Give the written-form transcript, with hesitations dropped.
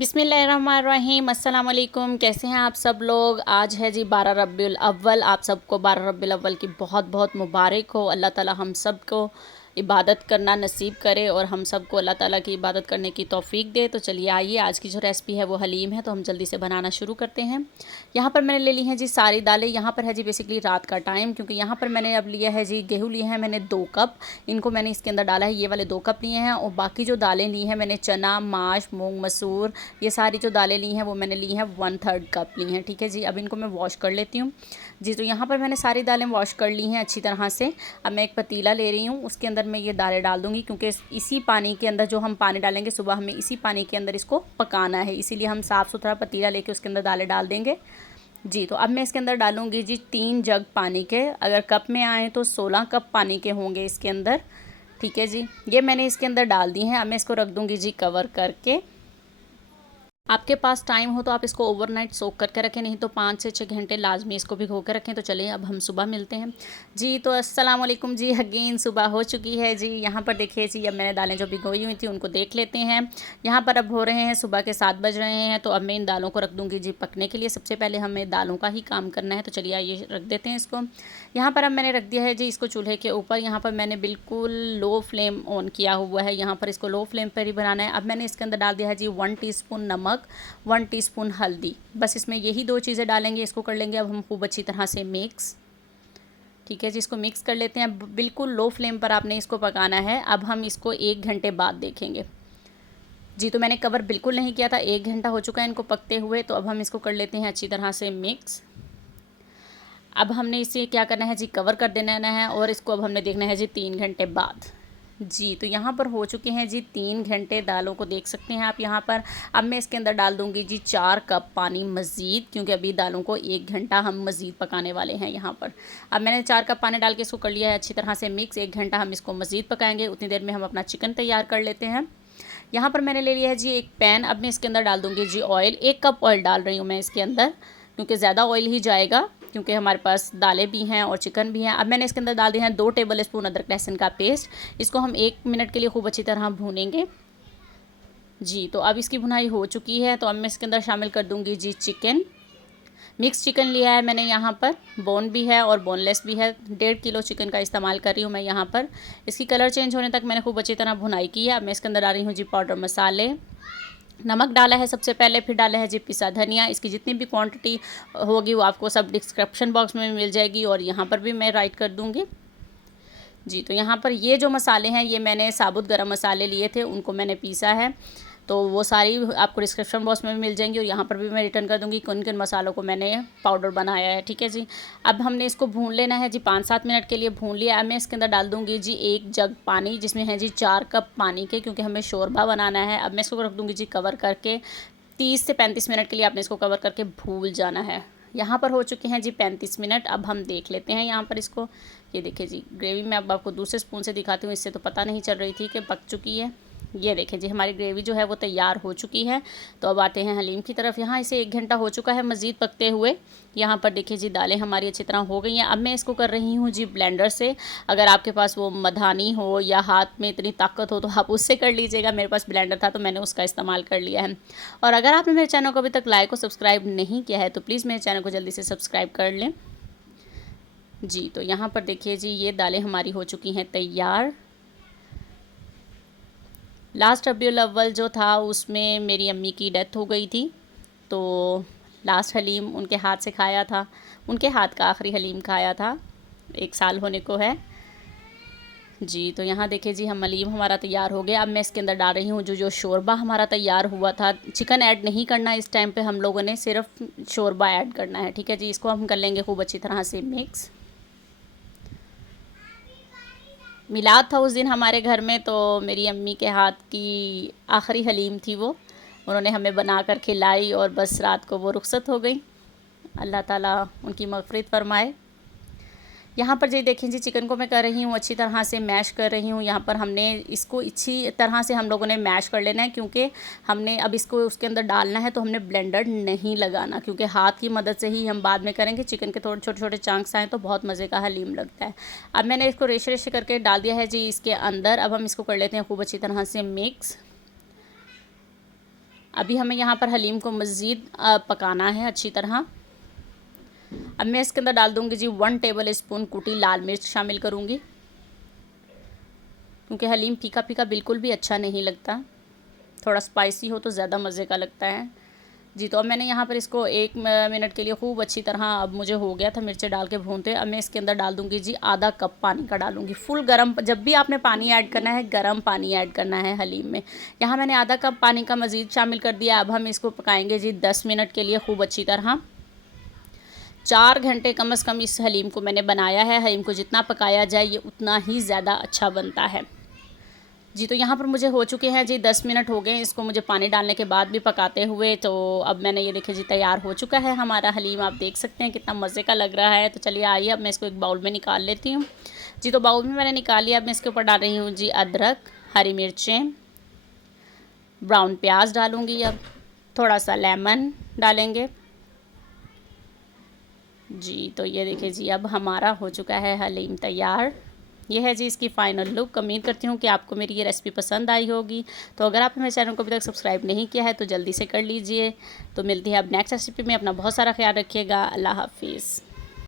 बिस्मिल्लाहिर्रहमानिर्रहीम। अस्सलाम वालेकुम। कैसे हैं आप सब लोग। आज है जी 12 रब्बिउल अव्वल। आप सबको 12 रब्बिउल अव्वल की बहुत बहुत मुबारक हो। अल्लाह ताला हम सब को इबादत करना नसीब करे और हम सबको अल्लाह ताला की इबादत करने की तौफीक दे। तो चलिए आइए, आज की जो रेसिपी है वो हलीम है, तो हम जल्दी से बनाना शुरू करते हैं। यहाँ पर मैंने ले ली हैं जी सारी दालें। यहाँ पर है जी बेसिकली रात का टाइम, क्योंकि यहाँ पर मैंने अब लिया है जी गेहूँ लिए हैं मैंने 2 कप। इनको मैंने इसके अंदर डाला है, ये वाले 2 कप लिए हैं। और बाकी जो दालें ली हैं मैंने चना, माश, मूंग, मसूर, ये सारी जो दालें ली हैं वो मैंने ली हैं 1/3 कप ली हैं। ठीक है जी। अब इनको मैं वॉश कर लेती हूँ जी। तो यहाँ पर मैंने सारी दालें वॉश कर ली हैं अच्छी तरह से। अब मैं एक पतीला ले रही हूँ, उसके अंदर मैं ये दालें डाल दूँगी, क्योंकि इसी पानी के अंदर जो हम पानी डालेंगे सुबह, हमें इसी पानी के अंदर इसको पकाना है, इसीलिए हम साफ़ सुथरा पतीला लेके उसके अंदर दालें डाल देंगे जी। तो अब मैं इसके अंदर डालूँगी जी 3 जग पानी के। अगर कप में आए तो 16 कप पानी के होंगे इसके अंदर। ठीक है जी। ये मैंने इसके अंदर डाल दी हैं। अब मैं इसको रख दूँगी जी कवर करके। आपके पास टाइम हो तो आप इसको ओवरनाइट सोक करके रखें, नहीं तो 5 से 6 घंटे लाजमी इसको भिगो कर रखें। तो चलिए अब हम सुबह मिलते हैं जी। तो अस्सलाम वालेकुम जी। अगेन सुबह हो चुकी है जी। यहाँ पर देखिए जी, अब मैंने दालें जो भिगोई हुई थी उनको देख लेते हैं। यहाँ पर अब हो रहे हैं सुबह के 7 बज रहे हैं। तो अब मैं इन दालों को रख दूँगी जी पकने के लिए। सबसे पहले हमें दालों का ही काम करना है, तो चलिए आइए रख देते हैं इसको। यहाँ पर अब मैंने रख दिया है जी इसको चूल्हे के ऊपर। यहाँ पर मैंने बिल्कुल लो फ्लेम ऑन किया हुआ है। यहाँ पर इसको लो फ्लेम पर ही बनाना है। अब मैंने इसके अंदर डाल दिया है जी 1 टीस्पून नमक, 1 टीस्पून हल्दी। बस इसमें यही 2 चीज़ें डालेंगे। इसको कर लेंगे अब हम खूब अच्छी तरह से मिक्स। ठीक है जी। इसको मिक्स कर लेते हैं। बिल्कुल लो फ्लेम पर आपने इसको पकाना है। अब हम इसको 1 घंटे बाद देखेंगे जी। तो मैंने कवर बिल्कुल नहीं किया था, 1 घंटा हो चुका है इनको पकते हुए। तो अब हम इसको कर लेते हैं अच्छी तरह से मिक्स। अब हमने इसे क्या करना है जी, कवर कर देना है। और इसको अब हमने देखना है जी 3 घंटे बाद जी। तो यहाँ पर हो चुके हैं जी 3 घंटे। दालों को देख सकते हैं आप यहाँ पर। अब मैं इसके अंदर डाल दूँगी जी 4 कप पानी मज़ीद, क्योंकि अभी दालों को 1 घंटा हम मज़ीद पकाने वाले हैं यहाँ पर। अब मैंने 4 कप पानी डाल के इसको कर लिया है अच्छी तरह से मिक्स। 1 घंटा हम इसको मज़ीद पकाएंगे। उतनी देर में हम अपना चिकन तैयार कर लेते हैं। यहाँ पर मैंने ले लिया है जी एक पैन। अब मैं इसके अंदर डाल दूँगी जी ऑयल। 1 कप ऑयल डाल रही हूँ मैं इसके अंदर, क्योंकि ज़्यादा ऑयल ही जाएगा, क्योंकि हमारे पास दालें भी हैं और चिकन भी हैं। अब मैंने इसके अंदर डाल दिए हैं 2 टेबल स्पून अदरक लहसुन का पेस्ट। इसको हम 1 मिनट के लिए खूब अच्छी तरह भूनेंगे जी। तो अब इसकी भुनाई हो चुकी है। तो अब मैं इसके अंदर शामिल कर दूँगी जी चिकन। मिक्स चिकन लिया है मैंने यहाँ पर, बोन भी है और बोनलेस भी है। 1.5 किलो चिकन का इस्तेमाल कर रही हूँ मैं यहाँ पर। इसकी कलर चेंज होने तक मैंने खूब अच्छी तरह भुनाई की है। अब मैं इसके अंदर डाल रही हूँ जी पाउडर मसाले। नमक डाला है सबसे पहले, फिर डाला है जी पिसा धनिया। इसकी जितनी भी क्वांटिटी होगी वो आपको सब डिस्क्रिप्शन बॉक्स में मिल जाएगी, और यहाँ पर भी मैं राइट कर दूँगी जी। तो यहाँ पर ये जो मसाले हैं ये मैंने साबुत गरम मसाले लिए थे, उनको मैंने पीसा है। तो वो सारी आपको डिस्क्रिप्शन बॉक्स में भी मिल जाएंगी, और यहाँ पर भी मैं रिटर्न कर दूँगी किन किन मसालों को मैंने पाउडर बनाया है। ठीक है जी। अब हमने इसको भून लेना है जी, 5-7 मिनट के लिए भून लिया। अब मैं इसके अंदर डाल दूँगी जी 1 जग पानी, जिसमें है जी 4 कप पानी के, क्योंकि हमें शोरबा बनाना है। अब मैं इसको रख दूँगी जी कवर करके। 30 से 35 मिनट के लिए आपने इसको कवर करके भूल जाना है। यहाँ पर हो चुके हैं जी 35 मिनट। अब हम देख लेते हैं यहाँ पर इसको। ये देखिए जी ग्रेवी मैं अब आपको दूसरे स्पून से दिखाती हूँ, इससे तो पता नहीं चल रही थी कि पक चुकी है। ये देखें जी हमारी ग्रेवी जो है वो तैयार हो चुकी है। तो अब आते हैं हलीम की तरफ। यहाँ इसे 1 घंटा हो चुका है मज़ीद पकते हुए। यहाँ पर देखिए जी दालें हमारी अच्छी तरह हो गई हैं। अब मैं इसको कर रही हूँ जी ब्लेंडर से। अगर आपके पास वो मधानी हो या हाथ में इतनी ताकत हो तो आप उससे कर लीजिएगा। मेरे पास ब्लेंडर था तो मैंने उसका इस्तेमाल कर लिया है। और अगर आपने मेरे चैनल को अभी तक लाइक और सब्सक्राइब नहीं किया है तो प्लीज़ मेरे चैनल को जल्दी से सब्सक्राइब कर लें जी। तो यहाँ पर देखिए जी ये दालें हमारी हो चुकी हैं तैयार। लास्ट रबीउल अव्वल जो था उसमें मेरी अम्मी की डेथ हो गई थी, तो लास्ट हलीम उनके हाथ से खाया था। उनके हाथ का आखिरी हलीम खाया था, 1 साल होने को है जी। तो यहाँ देखिए जी हम हलीम हमारा तैयार हो गया। अब मैं इसके अंदर डाल रही हूँ जो शोरबा हमारा तैयार हुआ था। चिकन ऐड नहीं करना इस टाइम पे हम लोगों ने, सिर्फ शोरबा ऐड करना है। ठीक है जी। इसको हम कर लेंगे खूब अच्छी तरह से मिक्स। मिलाद था उस दिन हमारे घर में, तो मेरी अम्मी के हाथ की आखिरी हलीम थी वो। उन्होंने हमें बना कर खिलाई और बस रात को वो रुखसत हो गई। अल्लाह ताला उनकी मग़फ़िरत फ़रमाए। यहाँ पर जी देखें जी चिकन को मैं कर रही हूँ अच्छी तरह से मैश कर रही हूँ। यहाँ पर हमने इसको अच्छी तरह से हम लोगों ने मैश कर लेना है, क्योंकि हमने अब इसको उसके अंदर डालना है, तो हमने ब्लेंडर नहीं लगाना, क्योंकि हाथ की मदद से ही हम बाद में करेंगे। चिकन के थोड़े छोटे छोटे चंक्स आएँ तो बहुत मज़े का हलीम लगता है। अब मैंने इसको रेशे रेशे करके डाल दिया है जी इसके अंदर। अब हम इसको कर लेते हैं खूब अच्छी तरह से मिक्स। अभी हमें यहाँ पर हलीम को मज़ीद पकाना है अच्छी तरह। अब मैं इसके अंदर डाल दूँगी जी 1 टेबल स्पून कुटी लाल मिर्च शामिल करूँगी, क्योंकि हलीम फीका फीका बिल्कुल भी अच्छा नहीं लगता, थोड़ा स्पाइसी हो तो ज़्यादा मज़े का लगता है जी। तो अब मैंने यहाँ पर इसको 1 मिनट के लिए खूब अच्छी तरह, अब मुझे हो गया था मिर्चें डाल के भूनते। अब मैं इसके अंदर डाल दूँगी जी आधा कप पानी का डालूँगी, फुल गरम। जब भी आपने पानी ऐड करना है गरम पानी ऐड करना है हलीम में। यहाँ मैंने आधा कप पानी का मज़ीद शामिल कर दिया। अब हम इसको पकाएंगे जी 10 मिनट के लिए खूब अच्छी तरह। 4 घंटे कम से कम इस हलीम को मैंने बनाया है। हलीम को जितना पकाया जाए ये उतना ही ज़्यादा अच्छा बनता है जी। तो यहाँ पर मुझे हो चुके हैं जी 10 मिनट हो गए इसको मुझे पानी डालने के बाद भी पकाते हुए। तो अब मैंने ये देखिए जी तैयार हो चुका है हमारा हलीम। आप देख सकते हैं कितना मज़े का लग रहा है। तो चलिए आइए अब मैं इसको एक बाउल में निकाल लेती हूँ जी। तो बाउल में मैंने निकाल लिया। अब मैं इसके ऊपर डाल रही हूँ जी अदरक, हरी मिर्चें, ब्राउन प्याज डालूँगी। अब थोड़ा सा लेमन डालेंगे जी। तो ये देखिए जी अब हमारा हो चुका है हलीम तैयार। ये है जी इसकी फ़ाइनल लुक। उम्मीद करती हूँ कि आपको मेरी ये रेसिपी पसंद आई होगी। तो अगर आपने मेरे चैनल को अभी तक सब्सक्राइब नहीं किया है तो जल्दी से कर लीजिए। तो मिलती है अब नेक्स्ट रेसिपी में। अपना बहुत सारा ख्याल रखिएगा। अल्लाह हाफिज़।